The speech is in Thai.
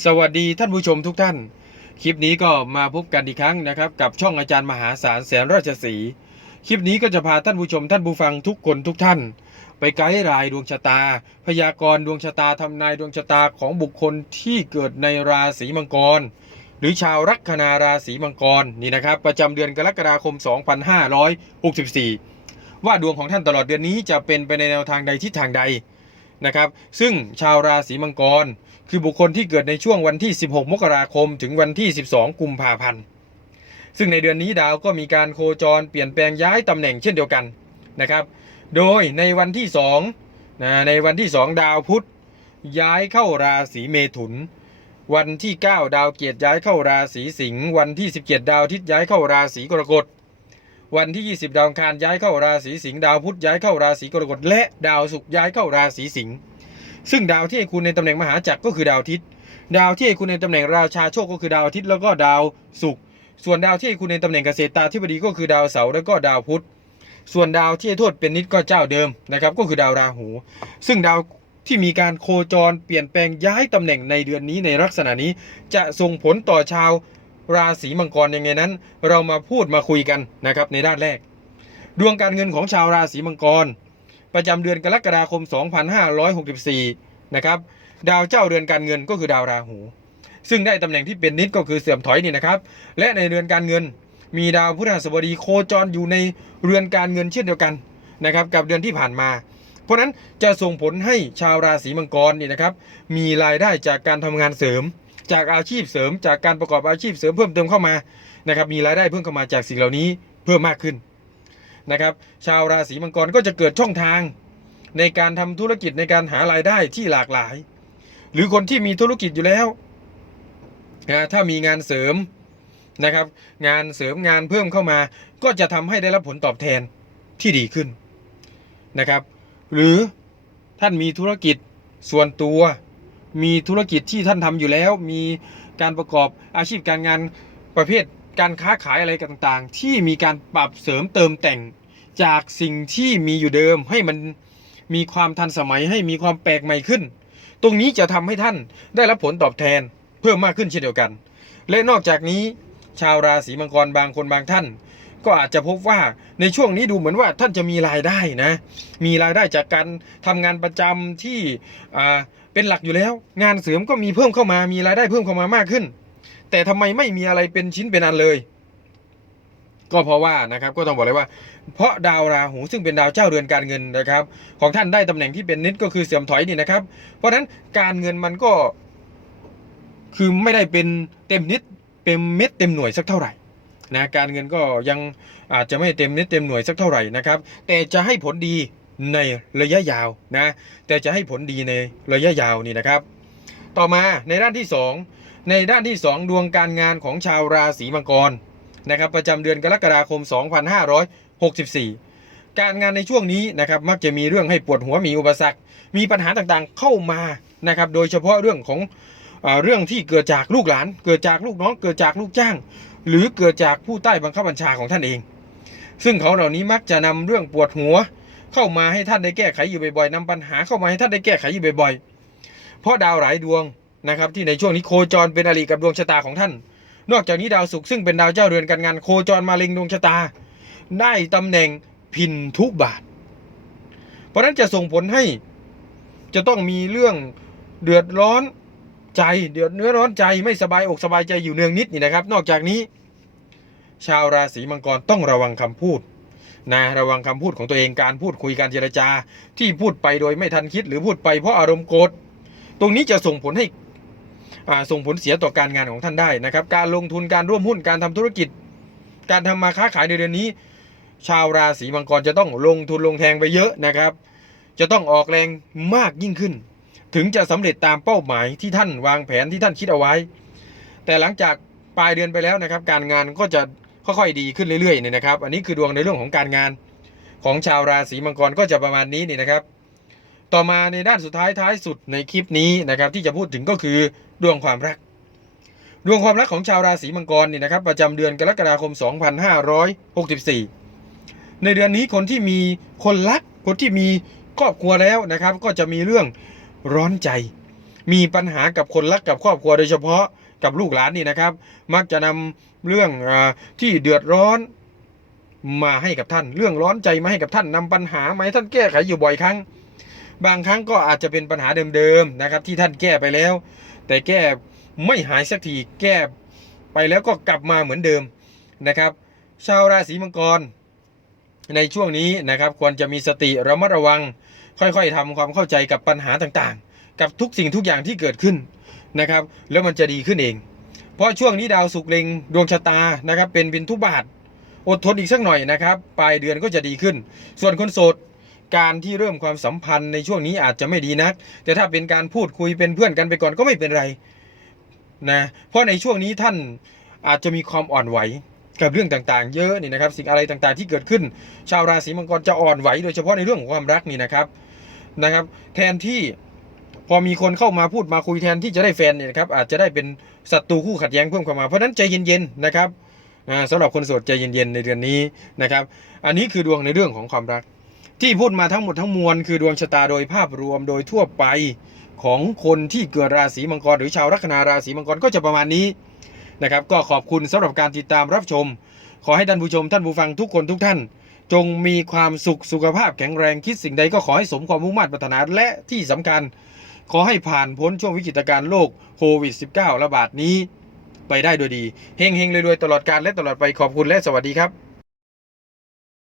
สวัสดีท่านผู้ชมทุกท่าน คลิปนี้ก็มาพบกันอีกครั้งนะครับ กับช่องอาจารย์มหาศาลแสนราชสีคลิปนี้ก็จะพาท่านผู้ชมท่านผู้ฟังทุกคนทุกท่าน ไปไกด์รายดวงชะตา พยากรณ์ดวงชะตาทำนายดวงชะตาของบุคคลที่เกิดในราศีมังกร หรือชาวลัคนาราศีมังกรนี่นะครับ ประจำเดือนกรกฎาคม 2564 ว่าดวงของท่านตลอดเดือนนี้จะเป็นไปในแนวทางใดทิศทางใด นะครับ ซึ่งชาวราศีมังกร คือบุคคลที่เกิดในช่วงวันที่ 16 มกราคม ถึงวันที่ 12 กุมภาพันธ์ ซึ่งในเดือนนี้ดาวก็มีการโคจรเปลี่ยนแปลงย้ายตำแหน่งเช่นเดียวกันนะครับ โดยในวันที่2นะในวันที่ 2 ดาวพุธย้ายเข้าราศีเมถุน วันที่ 9 ดาวเกียรติย้ายเข้าราศีสิงห์ วันที่ 17 ดาวทิตย์ย้ายเข้าราศีกรกฎ วันที่ 20 ดาวอังคารย้ายเข้าราศีสิงห์ดาวพุธย้ายเข้าราศีกรกฎและดาวศุกร์ย้ายเข้าราศีสิงห์ซึ่งดาวที่ให้คุณในตำแหน่งมหาจักรก็คือดาวอาทิตย์ดาวที่ให้คุณในตำแหน่งราชาโชคก็คือดาวอาทิตย์แล้วก็ดาวศุกร์ส่วนดาวที่ให้คุณในตำแหน่งเกษตราธิบดีก็คือดาวเสาร์แล้วก็ดาวพุธส่วนดาวที่ให้โทษเป็นนิดก็เจ้าเดิมนะครับก็คือดาวราหู ซึ่งดาวที่มีการโคจรเปลี่ยนแปลงย้ายตำแหน่งในเดือนนี้ในลักษณะนี้จะส่งผลต่อชาว ราศีมังกรยังไงนั้น เรามาพูดมาคุยกันนะครับในด้านแรก ดวงการเงินของชาวราศีมังกร ประจำเดือนกรกฎาคม 2564 นะครับดาวเจ้าเรือนการเงินก็คือดาวราหู ซึ่งได้ตำแหน่งที่เป็นนิดก็คือเสื่อมถอยนี่นะครับ และในเรือนการเงิน มีดาวพฤหัสบดีโคจรอยู่ในเรือนการเงินเช่นเดียวกันนะครับกับเดือนที่ผ่านมา เพราะฉะนั้นจะส่งผลให้ชาวราศีมังกรนี่นะครับ มีรายได้จากการทำงานเสริม จากอาชีพเสริม จากการประกอบอาชีพเสริมเพิ่มเติมเข้ามานะครับมีรายได้เพิ่มเข้ามาจากสิ่งเหล่านี้เพิ่มมากขึ้นนะครับชาวราศีมังกรก็จะเกิดช่องทางในการทำธุรกิจในการหารายได้ที่หลากหลาย หรือคนที่มีธุรกิจอยู่แล้วนะถ้ามีงานเสริมนะครับ งานเสริมงานเพิ่มเข้ามา ก็จะทำให้ได้รับผลตอบแทนที่ดีขึ้นนะครับ หรือท่านมีธุรกิจส่วนตัว มีธุรกิจที่ท่านทำอยู่แล้ว มีการประกอบอาชีพการงานประเภทการค้าขายอะไรต่างๆ ที่มีการปรับเสริมเติมแต่งจากสิ่งที่มีอยู่เดิมให้มันมีความทันสมัยให้มีความแปลกใหม่ขึ้น ตรงนี้จะทำให้ท่านได้รับผลตอบแทนเพิ่มมากขึ้นเช่นเดียวกัน และนอกจากนี้ชาวราศีมังกรบางคนบางท่าน ก็อาจจะพบว่าในช่วงนี้ดูเหมือนว่าท่านจะมีรายได้นะ มีรายได้จากการทำงานประจำที่เป็นหลักอยู่แล้ว งานเสริมก็มีเพิ่มเข้ามา มีรายได้เพิ่มเข้ามามากขึ้น แต่ทำไมไม่มีอะไรเป็นชิ้นเป็นอันเลย ก็เพราะว่านะครับก็ต้องบอกเลยว่า เพราะดาวราหูซึ่งเป็นดาวเจ้าเรือนการเงินนะครับ ของท่านได้ตำแหน่งที่เป็นนิดก็คือเสื่อมถอยนี่นะครับ เพราะฉะนั้นการเงินมันก็คือไม่ได้เป็นเต็มนิดเต็มเม็ดเต็มหน่วยสักเท่าไหร่ นะการเงินก็ยังอาจจะไม่เต็มนิดเต็มหน่วยสักเท่าไหร่นะครับ แต่จะให้ผลดีในระยะยาวนะ แต่จะให้ผลดีในระยะยาวนี่นะครับ ต่อมาในด้านที่ 2 ในด้านที่ 2 ดวงการงานของชาวราศีมังกรนะครับ ประจำเดือนกรกฎาคม 2564 การงานในช่วงนี้นะครับมักจะมีเรื่องให้ปวดหัวมีอุปสรรค มีปัญหาต่างๆเข้ามานะครับ โดยเฉพาะเรื่องของเรื่องที่เกิดจากลูกหลาน เกิดจากลูกน้อง เกิดจากลูกจ้าง หรือเกิดจากผู้ใต้บังคับบัญชาของท่านเอง ซึ่งเขาเหล่านี้มักจะนำเรื่องปวดหัว เข้ามาให้ท่านได้แก้ไขอยู่บ่อยๆนำปัญหาเข้ามาให้ท่านได้แก้ไขอยู่บ่อยๆ เพราะดาวหลายดวงนะครับที่ในช่วงนี้โคจรเป็นอริกับดวงชะตาของท่าน นอกจากนี้ดาวศุกร์ซึ่งเป็นดาวเจ้าเรือนการงานโคจรมาเล็งดวงชะตา ได้ตำแหน่งพินทุบาท เพราะฉะนั้นจะส่งผลให้จะต้องมีเรื่องเดือดร้อน ใจเดือดเนื้อร้อนใจไม่สบายอกสบายใจอยู่เนืองนิดนี่นะครับ นอกจากนี้ ชาวราศีมังกรต้องระวังคำพูดนะระวังคำพูดของตัวเองการพูดคุยการเจรจา ที่พูดไปโดยไม่ทันคิด หรือพูดไปเพราะอารมณ์โกรธตรงนี้จะส่งผลให้ส่งผลเสียต่อการงานของท่านได้นะครับ การลงทุนการร่วมหุ้นการทำธุรกิจ การทำมาค้าขายในเดือนนี้ ชาวราศีมังกรจะต้องลงทุนลงแทงไปเยอะนะครับ จะต้องออกแรงมากยิ่งขึ้น ถึงจะสำเร็จตามเป้าหมายที่ท่านวางแผนที่ท่านคิดเอาไว้ แต่หลังจากปลายเดือนไปแล้วนะครับ การงานก็จะค่อยๆดีขึ้นเรื่อยๆเนี่ยนะครับ อันนี้คือดวงในเรื่องของการงานของชาวราศีมังกรก็จะประมาณนี้นี่นะครับ ต่อมาในด้านสุดท้ายท้ายสุดในคลิปนี้นะครับ ที่จะพูดถึงก็คือดวงความรัก ดวงความรักของชาวราศีมังกรนี่นะครับ ประจำเดือนกรกฎาคม 2564 ในเดือนนี้คนที่มีคนรักคนที่มีครอบครัวแล้วนะครับ ก็จะมีเรื่อง ร้อนใจ มีปัญหากับคนรักกับครอบครัวโดยเฉพาะกับลูกหลานนี่นะครับ มักจะนำเรื่องอที่เดือดร้อนมาให้กับท่าน เรื่องร้อนใจมาให้กับท่านนำปัญหามาให้ท่านแก้ไขอยู่บ่อยครั้ง บางครั้งก็อาจจะเป็นปัญหาเดิมๆนะครับ ที่ท่านแก้ไปแล้ว แต่แก้ไม่หายสักทีแก้ไปแล้วก็กลับมาเหมือนเดิมนะครับ ชาวราศีมังกร ในช่วงนี้นะครับควรจะมีสติระมัดระวัง ค่อยๆทำความเข้าใจกับปัญหาต่างๆ กับทุกสิ่งทุกอย่างที่เกิดขึ้นนะครับ แล้วมันจะดีขึ้นเอง เพราะช่วงนี้ดาวสุกเล็งดวงชะตานะครับ เป็นบินทุบาทอดทนอีกสักหน่อยนะครับ ปลายเดือนก็จะดีขึ้น ส่วนคนโสดการที่เริ่มความสัมพันธ์ในช่วงนี้อาจจะไม่ดีนัก แต่ถ้าเป็นการพูดคุยเป็นเพื่อนกันไปก่อนก็ไม่เป็นไรนะเพราะในช่วงนี้ท่านอาจจะมีความอ่อนไหว กับเรื่องต่างๆ เยอะนี่นะครับ สิ่งอะไรต่างๆที่เกิดขึ้น ชาวราศีมังกรจะอ่อนไหวโดยเฉพาะในเรื่องของความรักนี่นะครับนะครับ แทนที่พอมีคนเข้ามาพูดมาคุยแทนที่จะได้แฟนเนี่ยนะครับอาจจะได้เป็นศัตรูคู่ขัดแย้งเพิ่มเข้ามาเพราะฉะนั้นใจเย็นๆนะครับอ่าสำหรับคนโสดใจเย็นๆในเดือนนี้นะครับ อันนี้คือดวงในเรื่องของความรัก ที่พูดมาทั้งหมดทั้งมวลคือดวงชะตาโดยภาพรวมโดยทั่วไปของคนที่เกิดราศีมังกรหรือชาวลัคนาราศีมังกรก็จะประมาณนี้ นะครับก็ขอบคุณสำหรับการติดตามรับชม ขอให้ท่านผู้ชมท่านผู้ฟังทุกคนทุกท่าน จงมีความสุขสุขภาพแข็งแรงคิดสิ่งใดก็ขอให้สมความมุ่งมั่นปรารถนาและที่สำคัญ ขอให้ผ่านพ้นช่วงวิกฤตการณ์โรคโควิด -19 ระบาดนี้ ไปได้โดยดีเฮงเฮงๆรวยๆตลอดการและตลอดไปขอบคุณและสวัสดีครับ